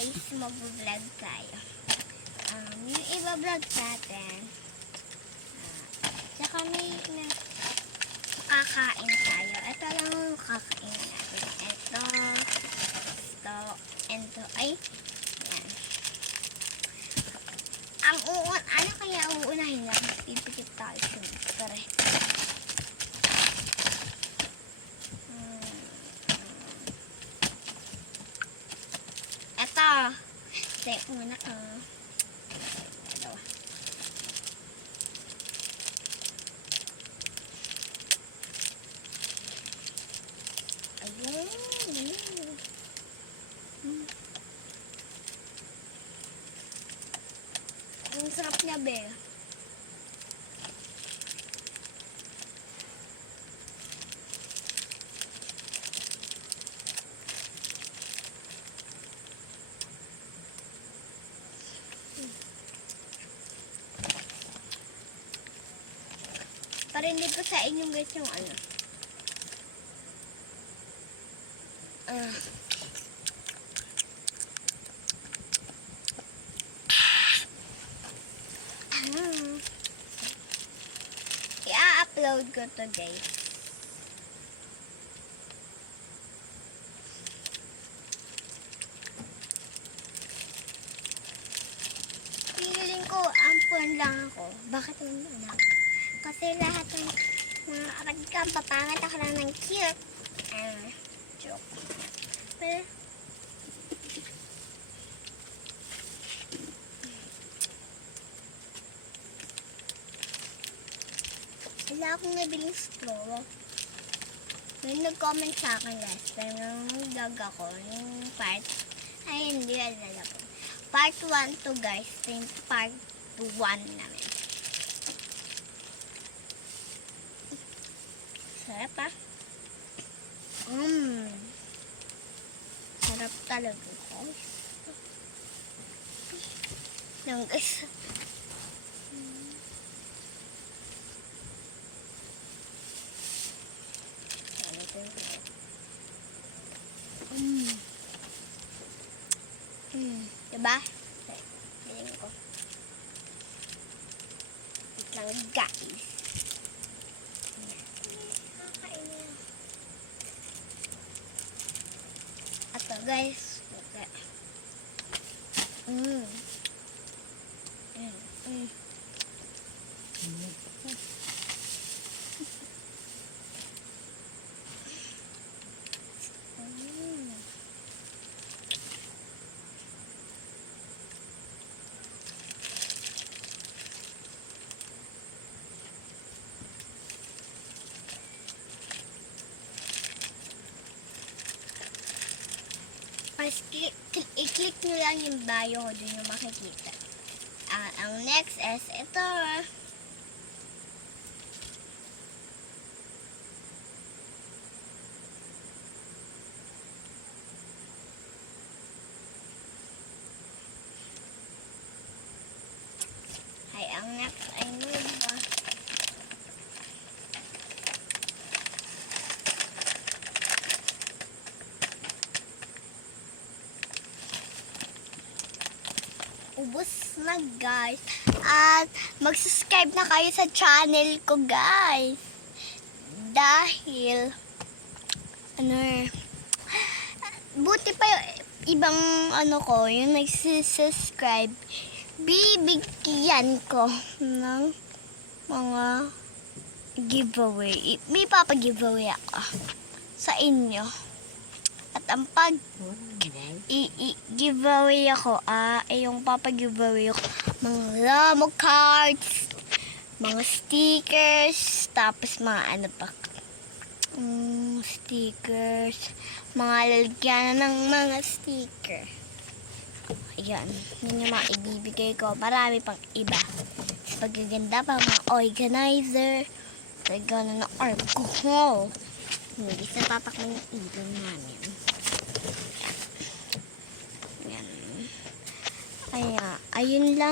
guys, mag-vlog tayo. Yung iba-vlog natin, tsaka may makakain tayo. Ito lang yung kakain natin. Ito, ay, yan. Ano kaya uunahin lang? Pipikit tayo siyempre. Ito. Take muna Ayun. Ang sarap niya, be. Parinig ko sa inyo guys yung ano. I-upload ko to guys. Feeling ko ampun lang ako. Bakit naman anak? Kasi lahat ng mga kapatid ko, papangit ako lang ng cute. Joke. Pero, wala akong nabiling straw. May nag-comment sa akin last time yung vlog ako, yung part, ay hindi, alala ko. Part 1 to guys, yung part 1 namin. Sarap sarap talaga guys. Yung guys. Diba? Piling ko. Wait lang guys. Ato guys. Okay. I-click nyo lang yung bio ko, dun yung makikita. Ang next is ito. Ang next ay Nova. Ubus na guys. At mag-subscribe na kayo sa channel ko guys. Dahil buti pa yung ibang ko, yung nag-subscribe, bibigyan ko ng mga giveaway. May papa-giveaway ako sa inyo. At ang giveaway ako, yung papa-giveaway ako, mga Lamo cards, mga stickers, tapos mga stickers, mga lalagyan ng mga sticker. Ayan, yun yung mga ibibigay ko. Marami pang iba. Pagaganda pa, mga organizer, gano'n na alcohol. Hindi sa tatakman yung ibon namin. Ayan. Ayun lang.